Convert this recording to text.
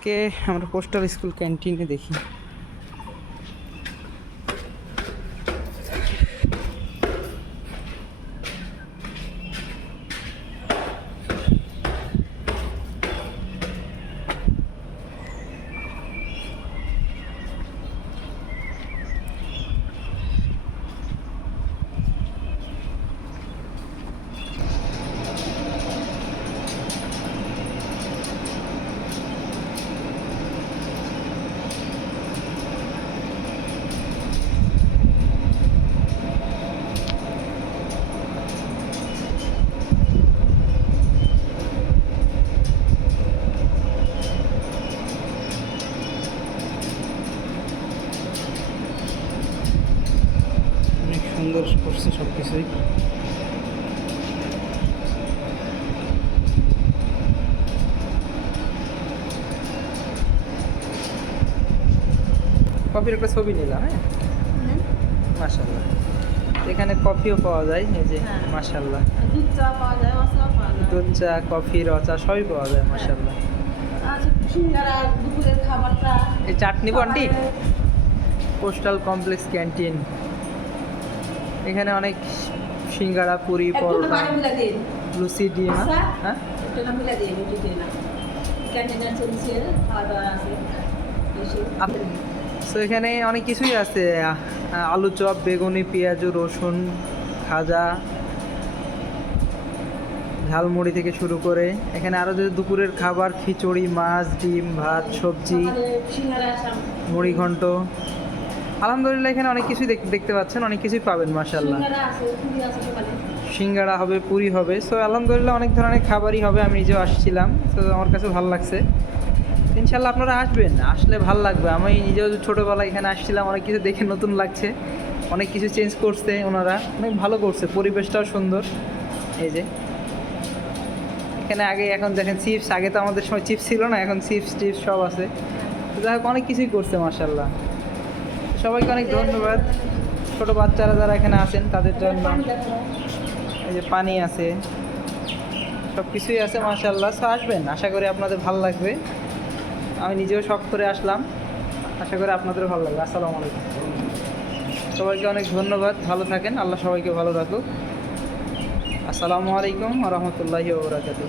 কে আমরা postal school ক্যান্টিনে দেখি অনেক সুন্দর করছে সব কিছুই কফির একটা ছবি নিলাম হ্যাঁ? মাশাল্লাহ এখানে কফিও পাওয়া যায় এই যে হ্যাঁ। মাশাল্লাহ দুধ চা পাওয়া যায় মশলা পাওয়া যায়। দুধ চা কফি রচা সবই পাওয়া যায় মাশাল্লাহ আচ্ছা এই চাটনি আন্টি পোস্টাল কমপ্লেক্স ক্যান্টিন। এখানে অনেক সিঙ্গারা পুরি পরোটা লুচি দিয়ে না আচ্ছা। হ্যাঁ সো এখানে অনেক কিছুই আছে। আলু চপ বেগুনি পেঁয়াজ রসুন খাজা ঝালমুড়ি থেকে শুরু করে এখানে আরও যদি দুপুরের খাবার খিচুড়ি মাছ ডিম ভাত সবজি সকালে মুড়ি ঘন্ট আলহামদুলিল্লাহ এখানে অনেক কিছুই দেখতে পাচ্ছেন অনেক কিছুই পাবেন মাসাল্লাহ সিঙ্গাড়া হবে পুরি হবে। সো আলহামদুলিল্লাহ অনেক ধরনের খাবারই হবে আমি নিজেও আসছিলাম। তো আমার কাছে ভালো লাগছে। ইনশাল্লাহ আপনারা আসবেন আসলে ভালো লাগবে। আমি নিজেও ছোটোবেলায় এখানে আসছিলাম অনেক কিছু দেখে নতুন লাগছে। অনেক কিছু চেঞ্জ করছে ওনারা। অনেক ভালো করছে পরিবেশটাও সুন্দর। এই যে। এখানে আগে এখন দেখেন চিপস আগে তো আমাদের সময় চিপস ছিল না এখন চিপস টিপস সব আছে। তো যাই হোক অনেক কিছুই করছে মার্শাল্লাহ সবাইকে অনেক ধন্যবাদ। ছোটো বাচ্চারা যারা এখানে আছেন, তাদের জন্য। এই যে পানি আছে। সব কিছুই আছে মাশাল্লাহ তো আসবেন। আশা করি আপনাদের ভালো লাগবে। আমি নিজেও শখ করে আসলাম। আশা করি আপনাদেরও ভালো লাগবে। আসসালামু আলাইকুম। সবাইকে অনেক ধন্যবাদ। ভালো থাকেন। আল্লাহ সবাইকে ভালো রাখুক। আসসালামু আলাইকুম রহমতুল্লাহি ওবরাকাতুহ